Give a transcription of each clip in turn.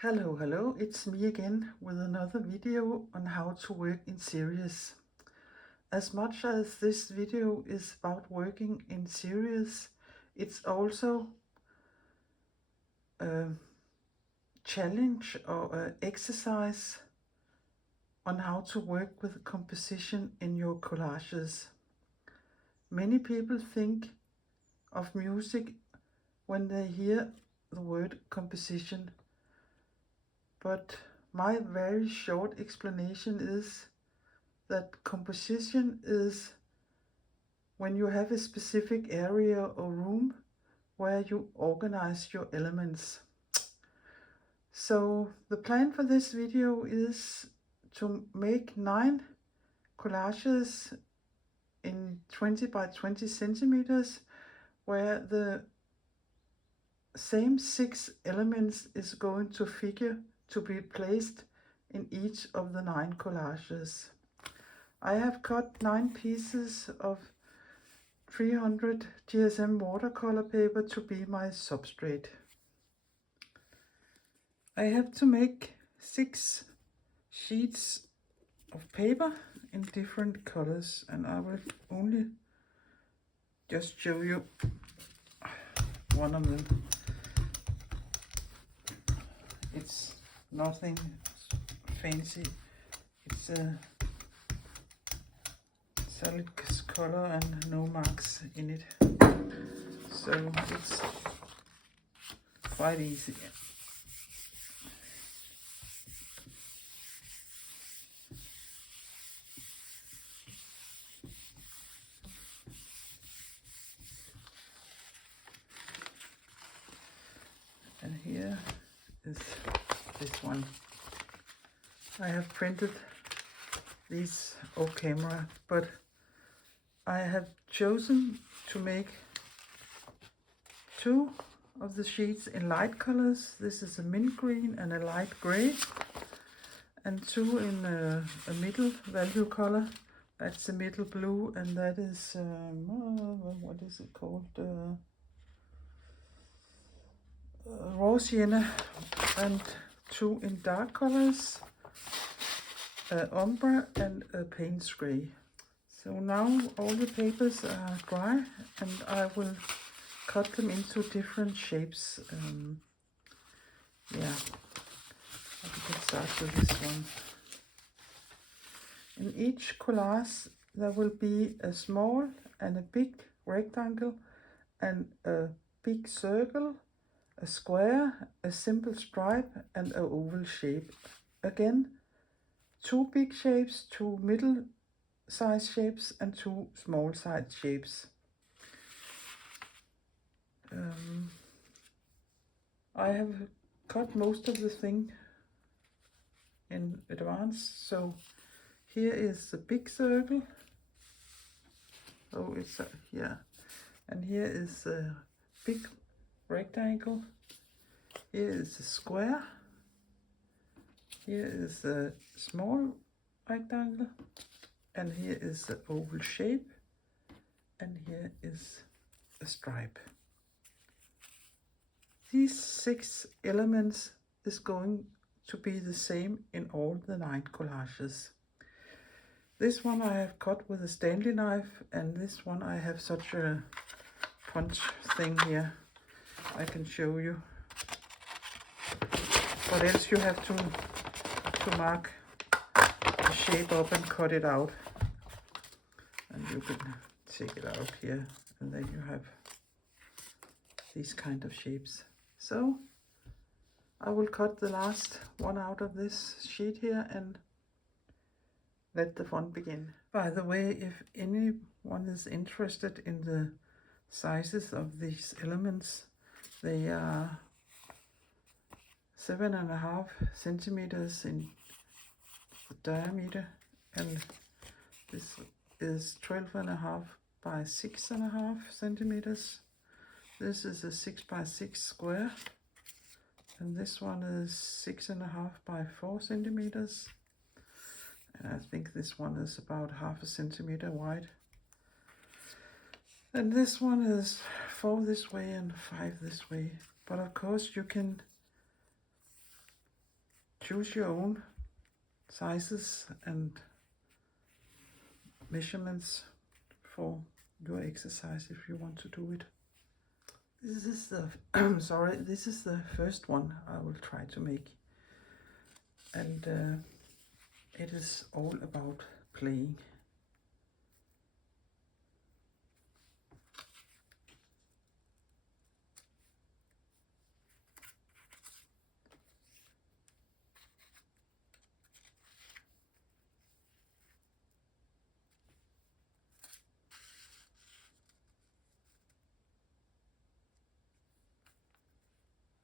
Hello, it's me again with another video on how to work in series. As much as this video is about working in series, it's also a challenge or an exercise on how to work with composition in your collages. Many people think of music when they hear the word composition, but my very short explanation is that composition is when you have a specific area or room where you organize your elements. So the plan for this video is to make 9 collages in 20 by 20 centimeters where the same 6 elements is going to figure to be placed in each of the 9 collages. I have cut 9 pieces of 300 GSM watercolor paper to be my substrate. I have to make 6 sheets of paper in different colors, and I will only just show you one of them. It's nothing fancy. It's a solid color and no marks in it, so it's quite easy. And here is this one. I have printed these off camera, but I have chosen to make 2 of the sheets in light colors. This is a mint green and a light gray, and 2 in a middle value color. That's the middle blue, and that is what is it called? Raw sienna, and 2 in dark colors, umber and a Payne's gray. So now all the papers are dry, and I will cut them into different shapes. Yeah, we can start with this one. In each collage there will be a small and a big rectangle and a big circle, a square, a simple stripe and an oval shape. Again, 2 big shapes, 2 middle size shapes and 2 small size shapes. I have cut most of the thing in advance, so here is the big circle. Oh, it's yeah, and here is a big rectangle. Here is a square. Here is a small rectangle, and here is the oval shape, and here is a stripe. These 6 elements is going to be the same in all the 9 collages. This one I have cut with a Stanley knife, and this one I have such a punch thing here. I can show you. But else you have to mark the shape up and cut it out. And you can take it out here, and then you have these kind of shapes. So I will cut the last one out of this sheet here and let the fun begin. By the way, if anyone is interested in the sizes of these elements, they are 7.5 centimeters in diameter, and this is 12.5 by 6.5 centimeters. This is a 6 by 6 square, and this one is 6.5 by 4 centimeters. And I think this one is about 0.5 centimeter wide. And this one is 4 this way and 5 this way. But of course you can choose your own sizes and measurements for your exercise if you want to do it. This is the sorry, this is the first one I will try to make, and it is all about playing.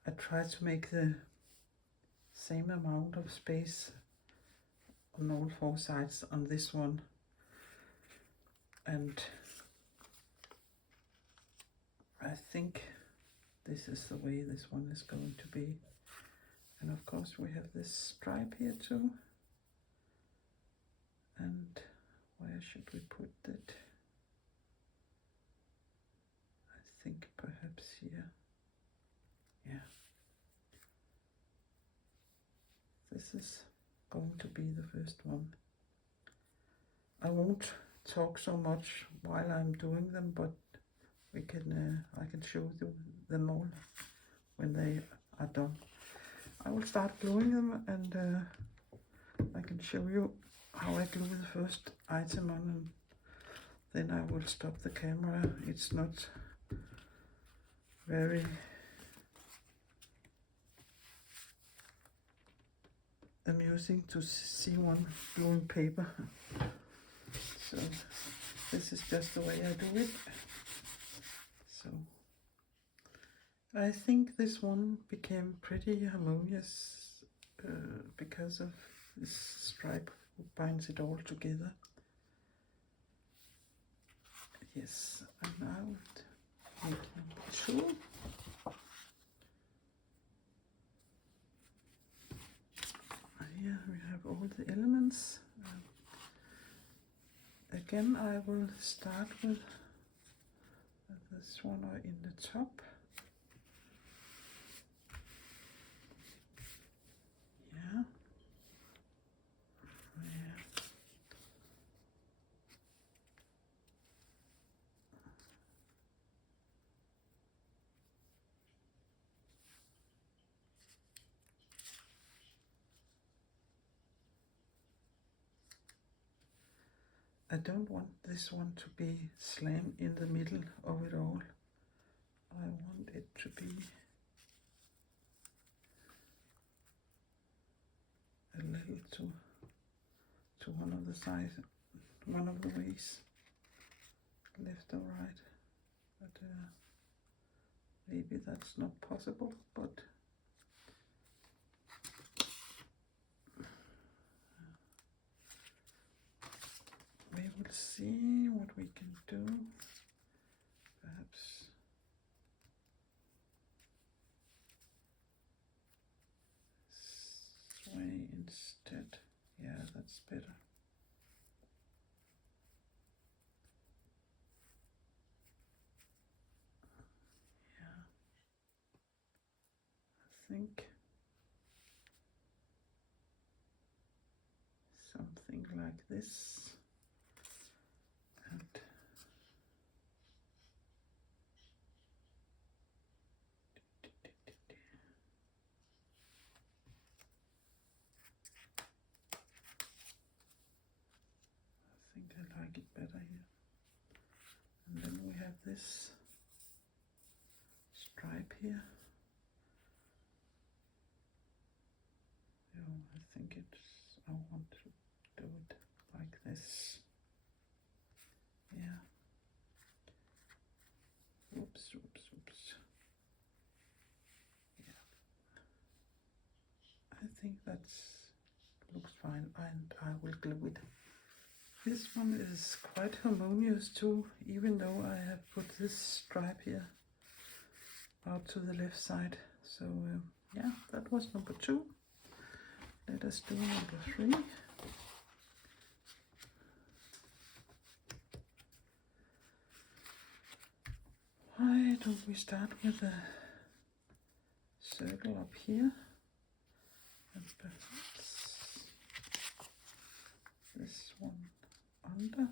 I try to make the same amount of space on all four sides on this one, and I think this is the way this one is going to be. And of course we have this stripe here too, and where should we put it? I think perhaps here. Yeah, this is going to be the first one. I won't talk so much while I'm doing them, but we can I can show them all when they are done. I will start gluing them, and I can show you how I glue the first item on, and then I will stop the camera. It's not very amusing to see one gluing paper. So this is just the way I do it. So I think this one became pretty harmonious because of this stripe who binds it all together. Yes, and I would make number 2. Here we have all the elements. Again, I will start with this one in the top. Yeah. I don't want this one to be slammed in the middle of it all. I want it to be a little to one of the sides, one of the ways, left or right. But maybe that's not possible, but we will see what we can do. Perhaps sway instead. Yeah, that's better. Yeah, I think something like this. And I think I like it better here. And then we have this stripe here. Yeah, I think I want to do it like this. Yeah. Oops. Yeah. I think looks fine, and I will glue it. This one is quite harmonious too, even though I have put this stripe here out to the left side. So yeah, that was number 2. Let us do number 3. Why don't we start with a circle up here, and perhaps this one under.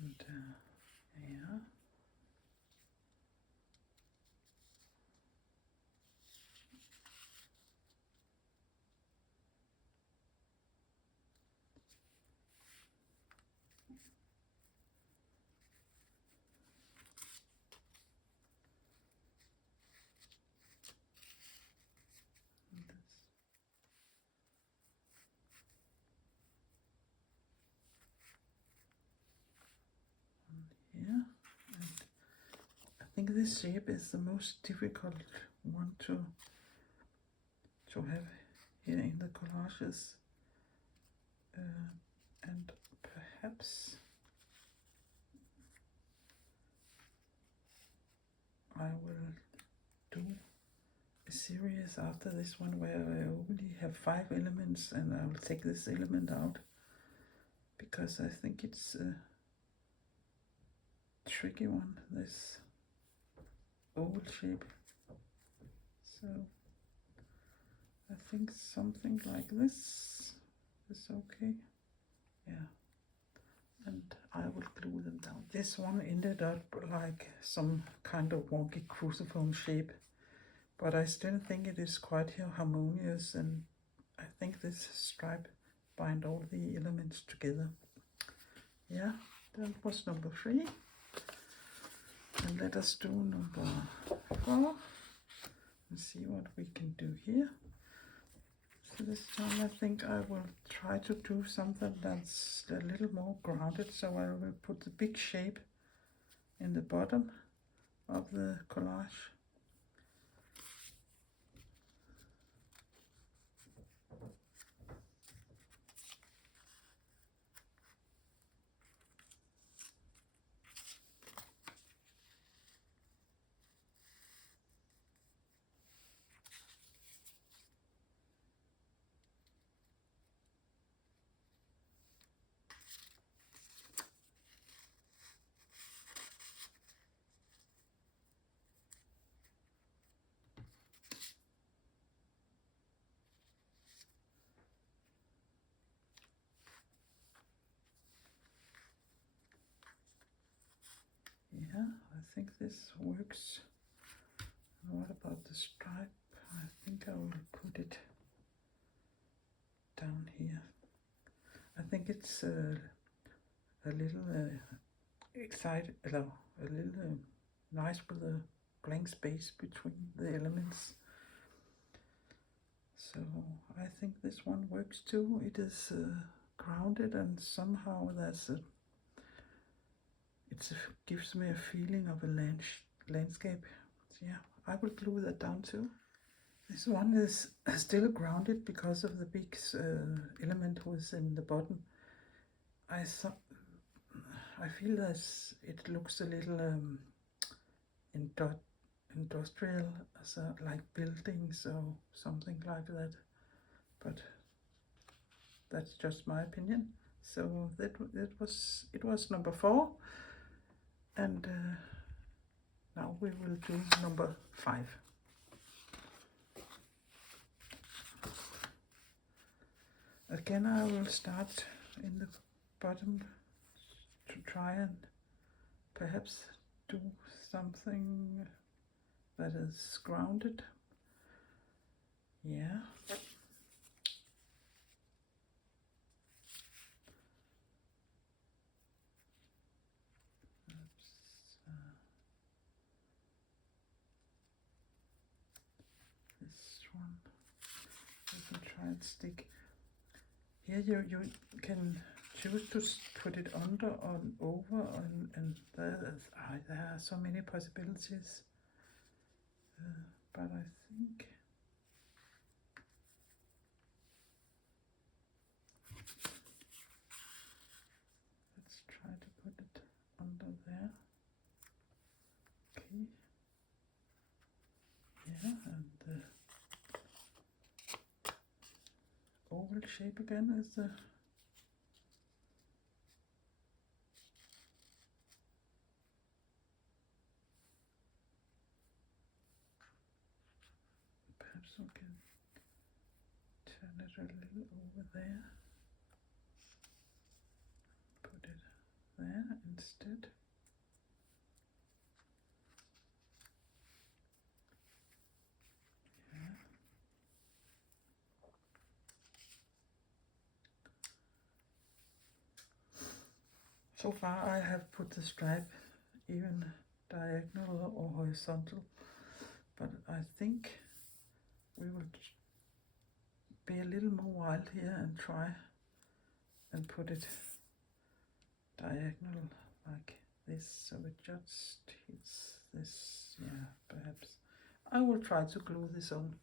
And yeah. Yeah, I think this shape is the most difficult one to have here in the collages, and perhaps I will do a series after this one where I only have 5 elements, and I will take this element out because I think it's a tricky one, this oval shape. So I think something like this is okay. Yeah, and I will glue them down. This one ended up like some kind of wonky cruciform shape, but I still think it is quite harmonious, and I think this stripe bind all the elements together. Yeah, that was number 3. And let us do number 4 and see what we can do here. So this time I think I will try to do something that's a little more grounded, so I will put the big shape in the bottom of the collage. Yeah, I think this works. What about the stripe? I think I will put it down here. I think it's a little excited, a little nice with a blank space between the elements. So I think this one works too. It is grounded, and somehow gives me a feeling of a landscape. So yeah, I will glue that down too. This one is still grounded because of the big element who is in the bottom. I feel as it looks a little industrial, like buildings or something like that, but that's just my opinion. So it was number 4, and now we will do number 5. Again, I will start in the bottom to try and perhaps do something that is grounded. Yeah. This one, I can try and stick. Here you can choose to put it under or over, and there are so many possibilities. But I think let's try to put it under there. Okay. Yeah, and the oval shape again is the perhaps we can turn it a little over there. Put it there instead. Yeah. So far I have put the stripe even diagonal or horizontal, but I think we will be a little more wild here and try and put it diagonal like this, so it just hits this. Yeah, perhaps I will try to glue this on.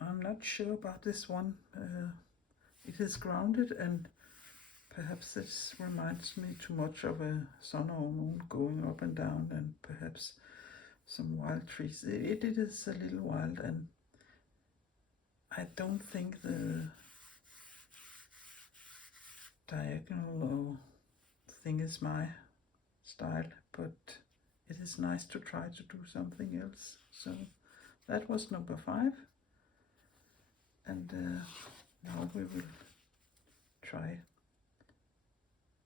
I'm not sure about this one. It is grounded, and perhaps this reminds me too much of a sun or moon going up and down, and perhaps some wild trees. It is a little wild, and I don't think the diagonal thing is my style, but it is nice to try to do something else. So that was number 5, and now we will try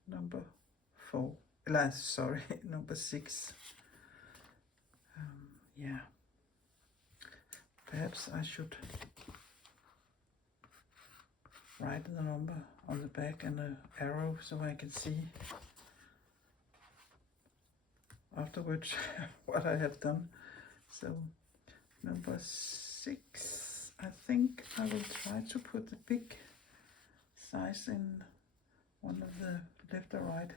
number 4. Sorry, number 6. Yeah, perhaps I should write the number on the back and an arrow so I can see afterwards what I have done. So number 6, I think I will try to put the big size in one of the left or right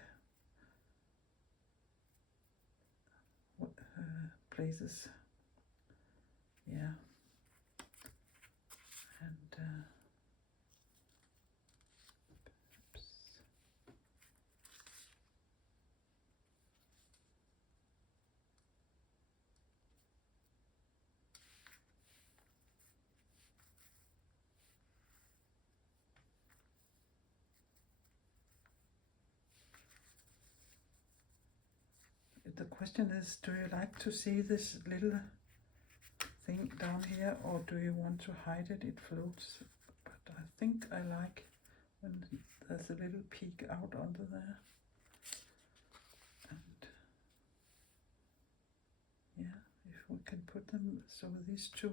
places. Yeah, and the question is, do you like to see this little thing down here, or do you want to hide it? It floats, but I think I like when there's a little peek out under there. And yeah, if we can put them so these 2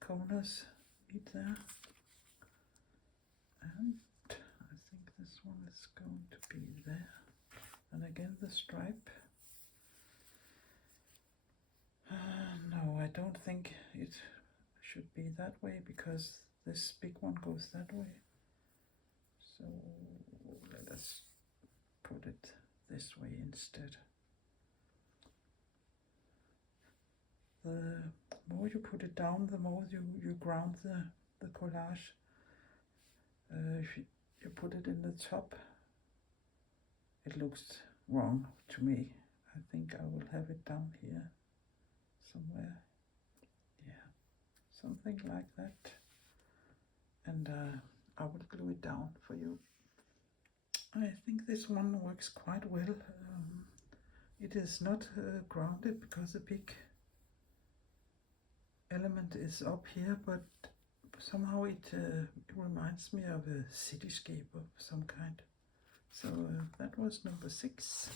corners meet there. And I think this one is going to be there. And again the stripe. No, I don't think it should be that way, because this big one goes that way. So let us put it this way instead. The more you put it down, the more you ground the collage. If you put it in the top, it looks wrong to me. I think I will have it down here somewhere. Yeah, something like that. And I will glue it down for you. I think this one works quite well. It is not grounded because the big element is up here, but somehow it reminds me of a cityscape of some kind. So that was number 6.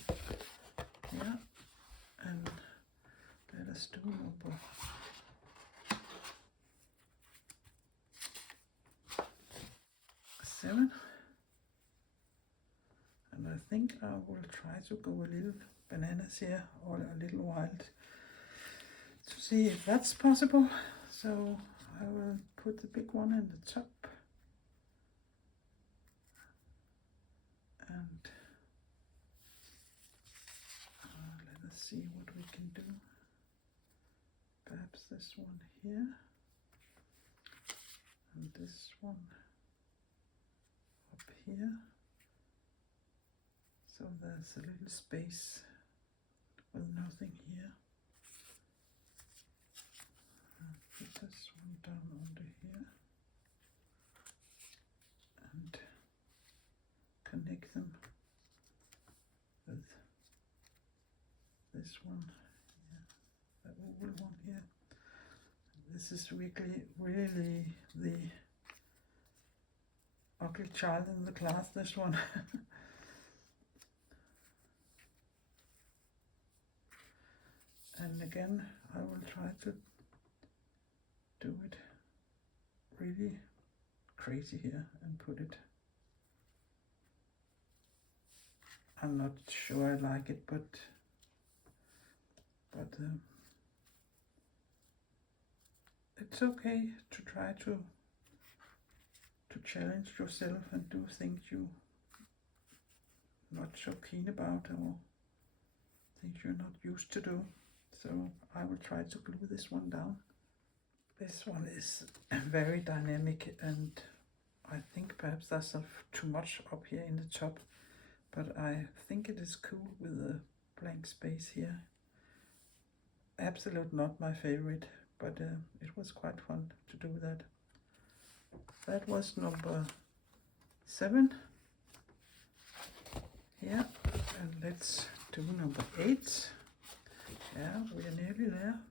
Yeah, and let us do number 7. And I think I will try to go a little bananas here, or a little wild, to see if that's possible. So I will put the big one in the top, and let us see what we can do. Perhaps this one here, and this one up here, so there's a little space with nothing here. Put this one down under here and connect them with this one, yeah, that oval one here, and This is really the ugly child in the class, this one. And again, I will try to do it really crazy here and put it. I'm not sure I like it, but it's okay to try to challenge yourself and do things you're not so keen about or things you're not used to do. So I will try to glue this one down. This one is very dynamic, and I think perhaps there's too much up here in the top, but I think it is cool with a blank space here. Absolutely not my favorite, but it was quite fun to do that. That was number 7 here, and let's do number 8. Yeah, we are nearly there.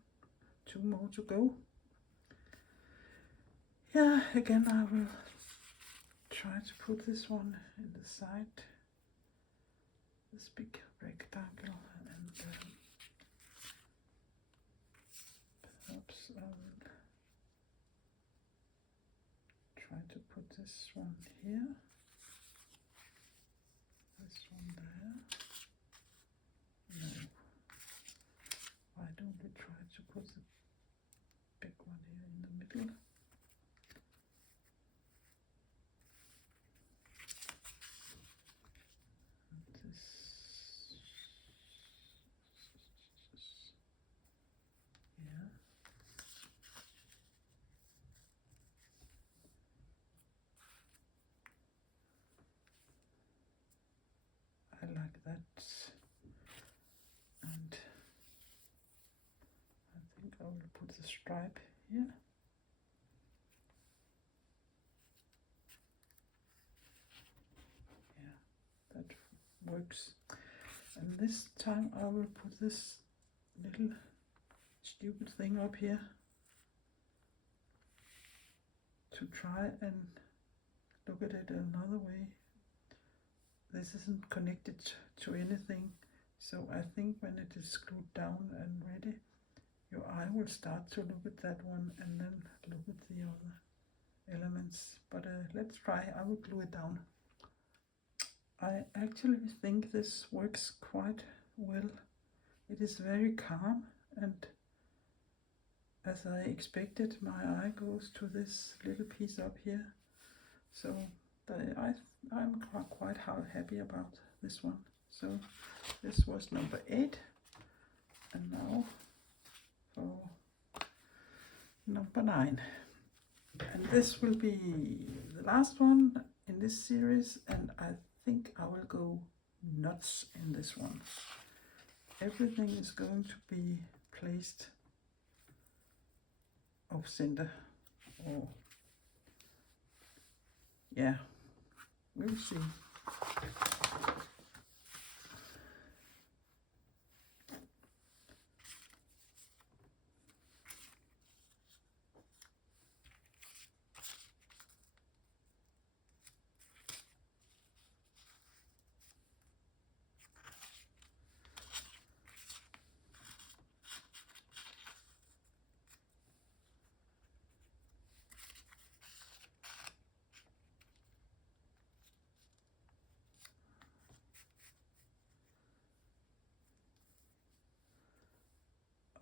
2 more to go. Yeah, again I will try to put this one in the side, this big rectangle, and perhaps I will try to put this one here, this one there. No, why don't we try to put the big one here in the middle? Yeah. I like that, and I think I will put the stripe here. Yeah, that works. And this time I will put this little stupid thing up here to try and look at it another way. This isn't connected to anything, so I think when it is glued down and ready, your eye will start to look at that one and then look at the other elements. But let's try. I will glue it down. I actually think this works quite well. It is very calm, and as I expected, my eye goes to this little piece up here. So I'm quite happy about this one. So this was number 8, and now for number 9. And this will be the last one in this series, and I think I will go nuts in this one. Everything is going to be placed off center, or yeah, we'll see.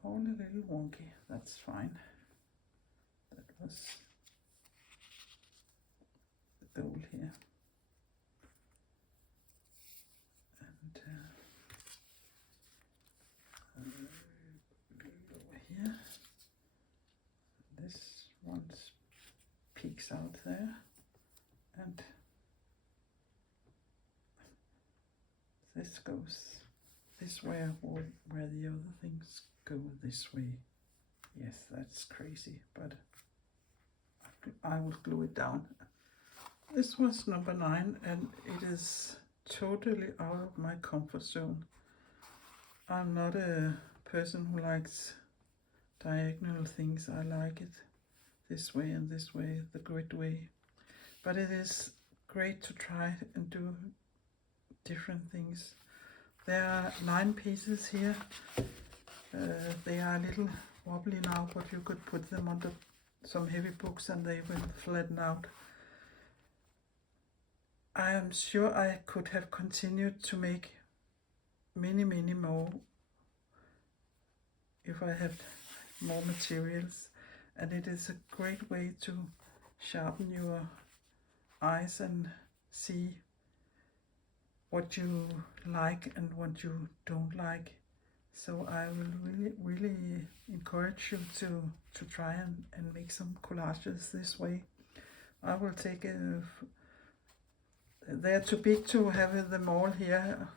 All a little wonky, that's fine. That was the goal here. And over here, this one peeks out there, and this goes this way, or where the other things go this way. Yes, that's crazy, but I will glue it down. This was number 9, and it is totally out of my comfort zone. I'm not a person who likes diagonal things. I like it this way and this way, the grid way. But it is great to try and do different things. There are 9 pieces here. They are a little wobbly now, but you could put them under some heavy books and they will flatten out. I am sure I could have continued to make many more if I had more materials, and it is a great way to sharpen your eyes and see what you like and what you don't like. So I will really encourage you to try and make some collages this way. I will take they're too big to have them all here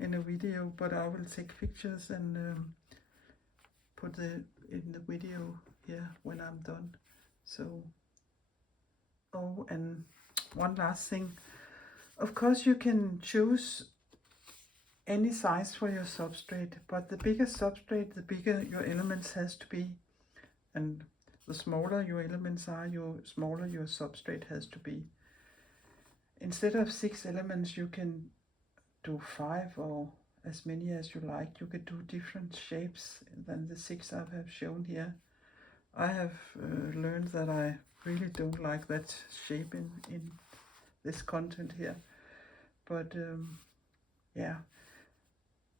in a video, but I will take pictures and put it in the video here when I'm done. So, oh, and one last thing. Of course you can choose any size for your substrate, but the bigger substrate, the bigger your elements has to be, and the smaller your elements are, the smaller your substrate has to be. Instead of 6 elements, you can do 5 or as many as you like. You can do different shapes than the 6 I have shown here. I have learned that I really don't like that shape in this content here, but yeah,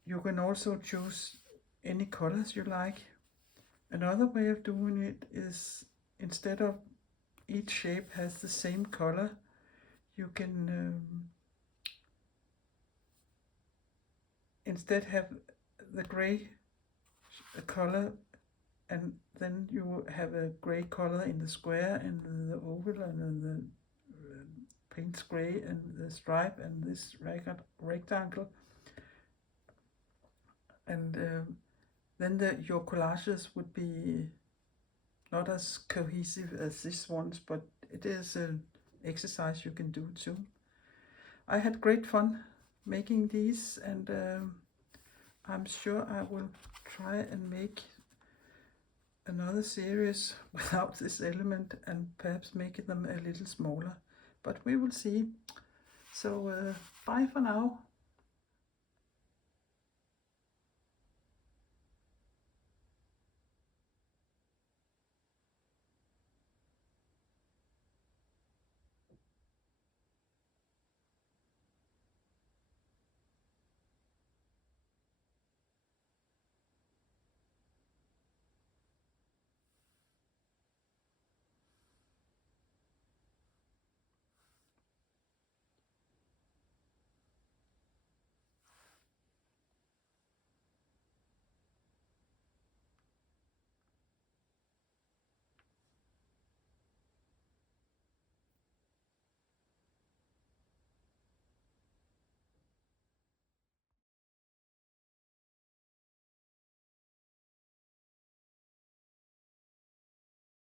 you can also choose any colors you like. Another way of doing it is, instead of each shape has the same color, you can instead have the gray color, and then you have a gray color in the square and the oval and the paint gray and the stripe and this rectangle, and then your collages would be not as cohesive as this ones, but it is an exercise you can do too. I had great fun making these, and I'm sure I will try and make another series without this element and perhaps make them a little smaller, but we will see. So bye for now.